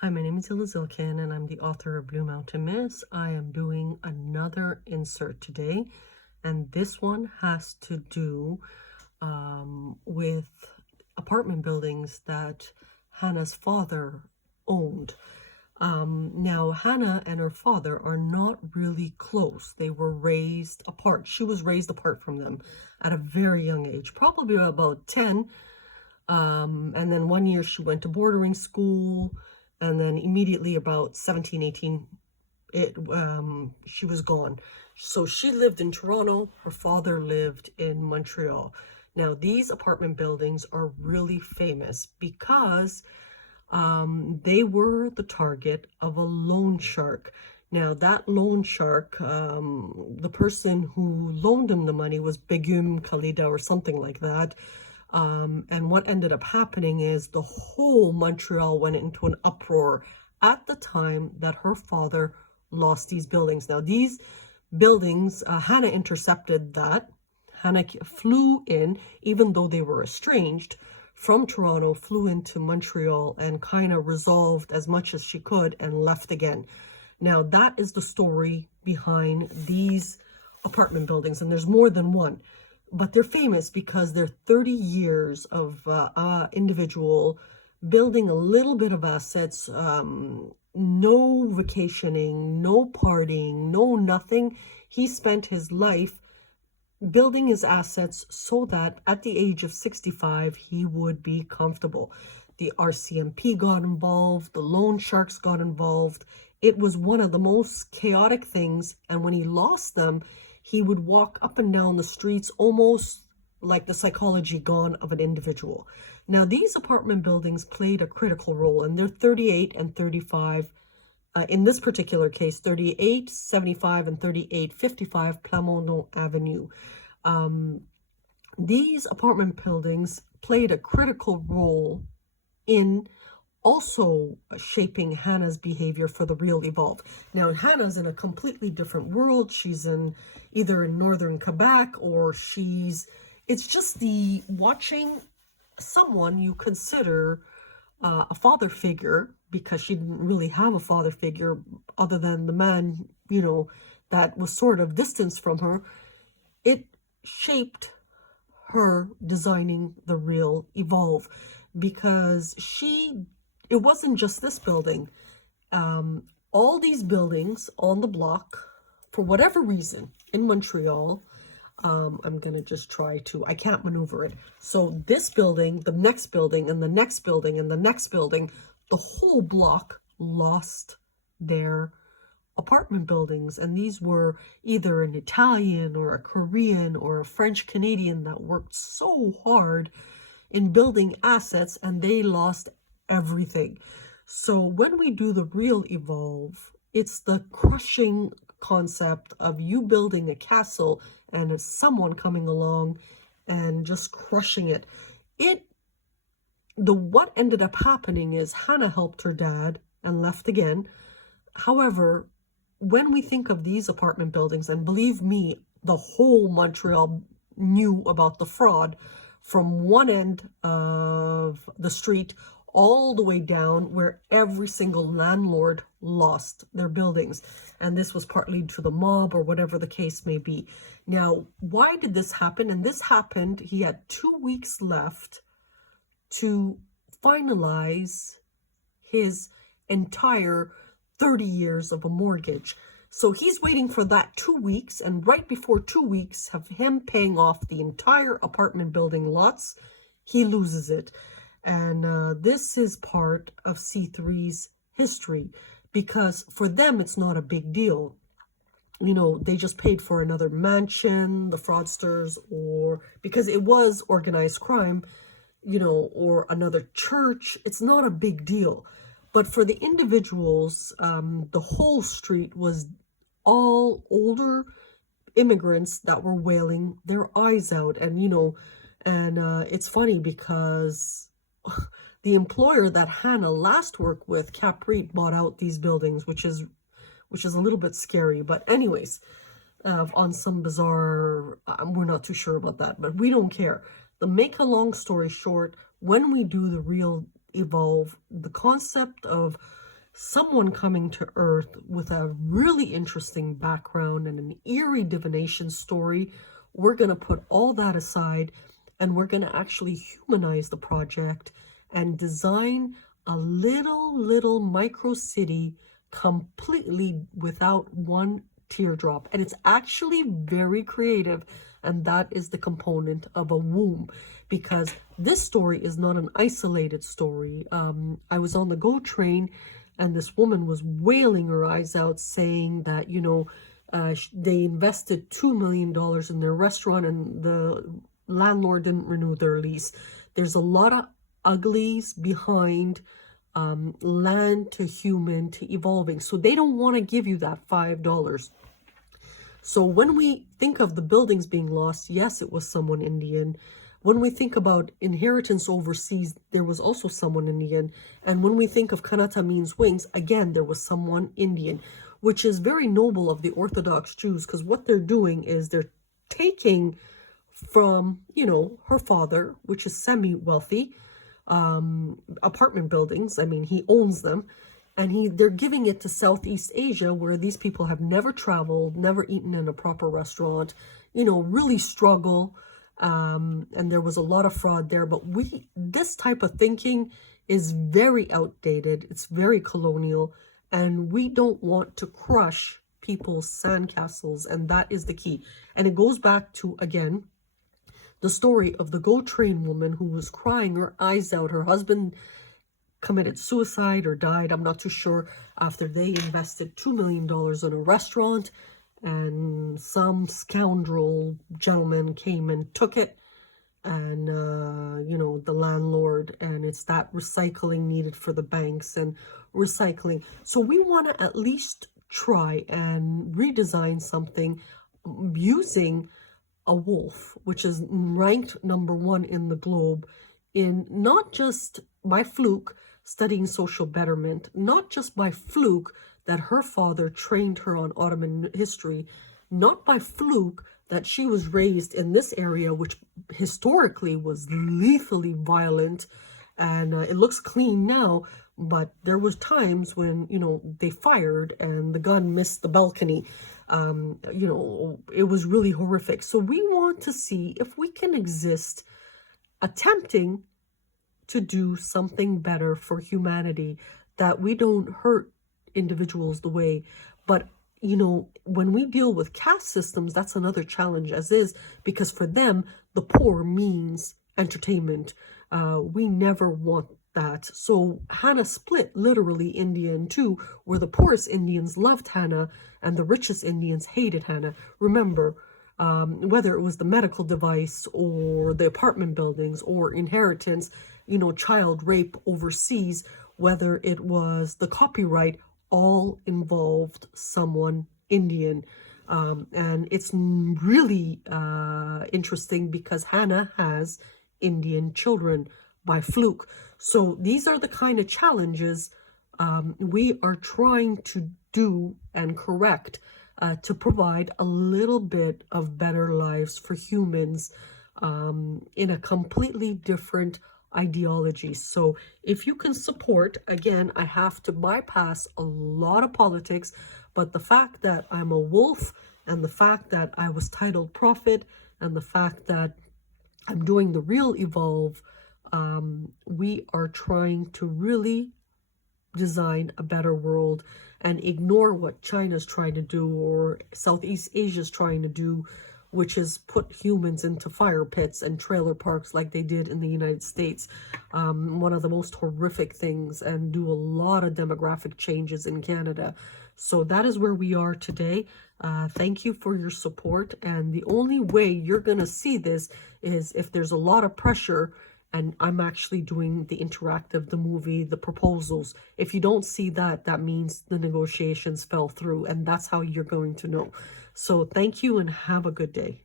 Hi, my name is Zilkan, and I'm the author of Blue Mountain Mist. I am doing another insert today, and this one has to do with apartment buildings that Hannah's father owned. Now, Hannah and her father are not really close. They were raised apart. She was raised apart from them at a very young age, probably about 10. And then one year she went to bordering school, and then immediately about 17, 18, she was gone. So she lived in Toronto. Her father lived in Montreal. Now, these apartment buildings are really famous because they were the target of a loan shark. Now, that loan shark, the person who loaned him the money was Begum Khalida or something like that. And what ended up happening is the whole Montreal went into an uproar at the time that her father lost these buildings. Now, these buildings, Hanna intercepted that. Hanna flew in, even though they were estranged, from Toronto, flew into Montreal and kind of resolved as much as she could and left again. Now, that is the story behind these apartment buildings, and there's more than one. But they're famous because they're 30 years of individual building a little bit of assets, no vacationing, no partying, no nothing. He spent his life building his assets so that at the age of 65, he would be comfortable. The RCMP got involved, the loan sharks got involved. It was one of the most chaotic things, and when he lost them, he would walk up and down the streets almost like the psychology gone of an individual. Now, these apartment buildings played a critical role, and they're 38 and 35. In this particular case, 3875 and 3855 Plamondon Avenue. These apartment buildings played a critical role in also shaping Hannah's behavior for the real evolve. Now, Hannah's in a completely different world. She's either in northern Quebec, or it's just the watching someone you consider a father figure, because she didn't really have a father figure other than the man, that was sort of distanced from her. It shaped her designing the real evolve, because it wasn't just this building. All these buildings on the block, for whatever reason, in Montreal, I'm going to just I can't maneuver it. So this building, the next building, and the next building, and the next building, the whole block lost their apartment buildings. And these were either an Italian or a Korean or a French Canadian that worked so hard in building assets, and they lost everything. So when we do the real evolve, it's the crushing concept of you building a castle and it's someone coming along and just crushing it. What ended up happening is Hannah helped her dad and left again. However, when we think of these apartment buildings, and believe me, the whole Montreal knew about the fraud from one end of the street all the way down, where every single landlord lost their buildings. And this was partly to the mob or whatever the case may be. Now, why did this happen? And this happened, he had 2 weeks left to finalize his entire 30 years of a mortgage. So he's waiting for that 2 weeks, and right before 2 weeks of him paying off the entire apartment building lots, he loses it. And this is part of C3's history, because for them, it's not a big deal. They just paid for another mansion, the fraudsters, or because it was organized crime, or another church. It's not a big deal. But for the individuals, the whole street was all older immigrants that were wailing their eyes out. And, it's funny because the employer that Hanna last worked with, CAPREIT, bought out these buildings, which is a little bit scary. But anyways, on some bizarre, we're not too sure about that, but we don't care. Make a long story short, when we do the real evolve, the concept of someone coming to Earth with a really interesting background and an eerie divination story. We're going to put all that aside, and we're going to actually humanize the project and design a little micro city completely without one teardrop. And it's actually very creative, and that is the component of a womb, because this story is not an isolated story. I was on the GO train, and this woman was wailing her eyes out, saying that, you know, they invested $2 million in their restaurant and the landlord didn't renew their lease. There's a lot of uglies behind land to human to evolving. So they don't want to give you that $5. So when we think of the buildings being lost, yes, it was someone Indian. When we think about inheritance overseas, there was also someone Indian. And when we think of Kanata Means wings, again, there was someone Indian, which is very noble of the Orthodox Jews, because what they're doing is they're taking from, you know, her father, which is semi-wealthy, apartment buildings. I mean, he owns them. And they're giving it to Southeast Asia, where these people have never traveled, never eaten in a proper restaurant, you know, really struggle. And there was a lot of fraud there. But this type of thinking is very outdated. It's very colonial. And we don't want to crush people's sandcastles. And that is the key. And it goes back to, again, the story of the GO train woman who was crying her eyes out. Her husband committed suicide or died, I'm not too sure, after they invested $2 million in a restaurant, and some scoundrel gentleman came and took it, and you know, the landlord, and it's that recycling needed for the banks and recycling. So we want to at least try and redesign something using a wolf, which is ranked #1 in the globe, in not just by fluke studying social betterment, not just by fluke that her father trained her on Ottoman history, not by fluke that she was raised in this area, which historically was lethally violent, and it looks clean now, but there was times when, you know, they fired and the gun missed the balcony. You know, it was really horrific. So we want to see if we can exist attempting to do something better for humanity, that we don't hurt individuals the way. But, you know, when we deal with caste systems, that's another challenge, as is, because for them, the poor means entertainment. We never want that. So Hanna split literally India in two, where the poorest Indians loved Hanna and the richest Indians hated Hanna. Remember, whether it was the medical device or the apartment buildings or inheritance, you know, child rape overseas, whether it was the copyright, all involved someone Indian. And it's really interesting because Hanna has Indian children by fluke. So these are the kind of challenges we are trying to do and correct to provide a little bit of better lives for humans in a completely different ideology. So if you can support, again, I have to bypass a lot of politics, but the fact that I'm a wolf, and the fact that I was titled prophet, and the fact that I'm doing the real evolve, we are trying to really design a better world and ignore what China's trying to do or Southeast Asia's trying to do, which is put humans into fire pits and trailer parks like they did in the United States. One of the most horrific things, and do a lot of demographic changes in Canada. So that is where we are today. Thank you for your support. And the only way you're going to see this is if there's a lot of pressure, and I'm actually doing the interactive, the movie, the proposals. If you don't see that, that means the negotiations fell through, and that's how you're going to know. So thank you and have a good day.